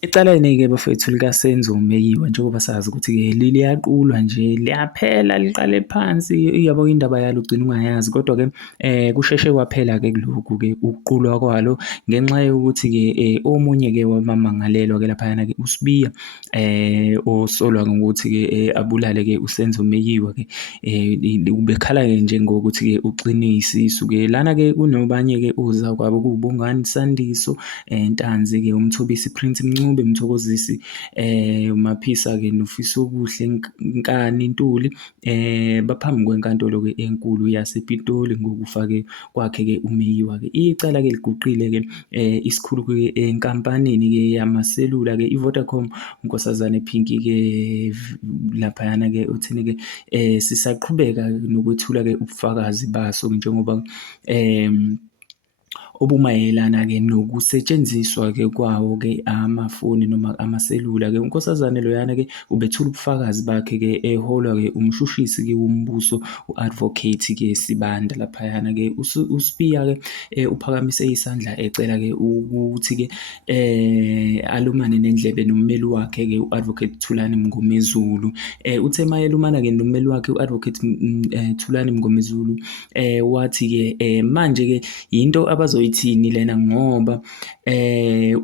Ecaleni-ke bafowethu likaSenzo Meyiwa njengoba sazi ukuthi-ke liyaqulwa nje liyaphela liqale phansi, uyabo indaba yalo ugcine ungayazi kodwa-ke kusheshe kwaphela-ke kulokhu-ke ukuqulwa kwalo ngenxa yokuthi-ke omunye-ke wabamangalelwa-ke laphayana-ke uSibiya osolwa ngokuthi-ke abulale-ke uSenzo Meyiwa-ke ubekhala-ke njengokuthi-ke uxine isisu-ke. Lana-ke kunobanye-ke ozakwabo kuwuBongani Sandiso, Ntanzi-ke, uMthobisi Prince Mncube, Mthokozisi Maphisa-ke noFisokuhle Nkani Ntuli baphambi kwenkantolo-ke enkulu yasePitoli ngokufa-ke kwakhe-ke uMeyiwa-ke. Icala-ke liguqile-ke isikhulu-ke enkampanini-ke yamaselula-ke iVodacom, uNkosazane Pinky-ke laphayana-ke uthini-ke sisaqhubeka nokwethula-ke ubufakazi baso njengoba obumayelana-ke nokusetshenziswa-ke kwawo-ke amafoni noma amaselula-ke. UNkosazane loyana-ke ubethula ubufakazi bakhe-ke eholwa-ke umshushisi-ke wombuso u-Advocate-ke Sibanda laphayana-ke. uSibiya-ke uphakamise isandla ecela-ke ukuthi-ke alumane nendlebe nommeli wakhe-ke u-Advocate Thulani Mngomezulu. Uthe mayelumana-ke nommeli wakhe u-Advocate Thulani Mngomezulu wathi-ke manje-ke yinto abazoyithini lena ngoba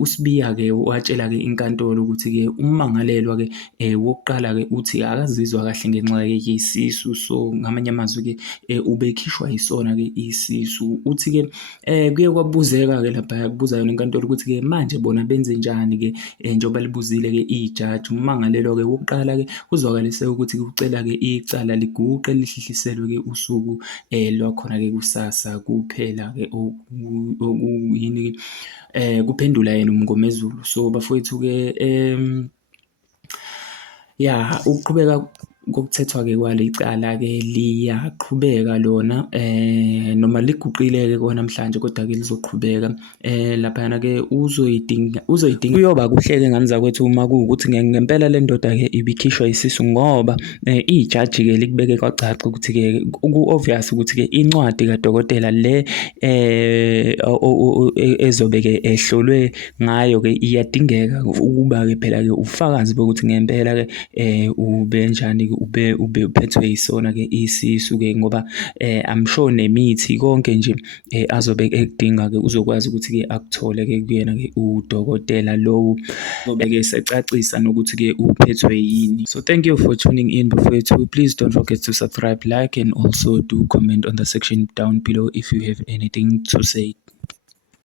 uSibiya-ke watshela-ke inkantolo ukuthi-ke ummangalelwa-ke wokuqala-ke uthi akazizwa kahle ngenxa-ke yesisu, so ngamanye amazwi-ke ubekhishwa yisona-ke isisu. Uthi-ke kuye kwabuzeka-ke laphaya kubuza yona inkantolo ukuthi-ke manje bona benze njani-ke njengoba libuzile-ke ijaji. Ummangalelwa-ke wokuqala-ke uzwakalise ukuthi ucela-ke icala liguqe lihlihiselwe-ke usuku lwakhona-ke kusasa kuphela-ke okuyini kuphendula yena uMngomezulu. So bafowethu-ke ukuqhubeka kokuthethwa-ke kwale cala-ke liyaqhubeka lona noma liguqile-ke kwanamhlanje kodwa-ke lizoqhubeka laphayana-ke uzoyidinga kuyoba kuhle-ke ngani zakwethu uma kuwukuthi ngempela le ndoda-ke ibikhishwa isisu ngoba ijaji-ke likubeke kwacaca ukuthi-ke ku-obvious ukuthi-ke incwadi kadokotela le ezobe-ke ehlolwe ngayo-ke iyadingeka ukuba-ke phela-ke ubufakazi bokuthi ngempela-ke ubenjani uphethwe yisona-ke isisu-ke ngoba I'm sure nemithi konke nje azobe ekudinga-ke uzokwazi ukuthi-ke akuthole-ke kuyena-ke udokotela lowo ozobe-ke secacisa nokuthi-ke uphethwe yini. So thank you for tuning in bafowethu. Please don't forget to subscribe, like and also do comment on the section down below if you have anything to say.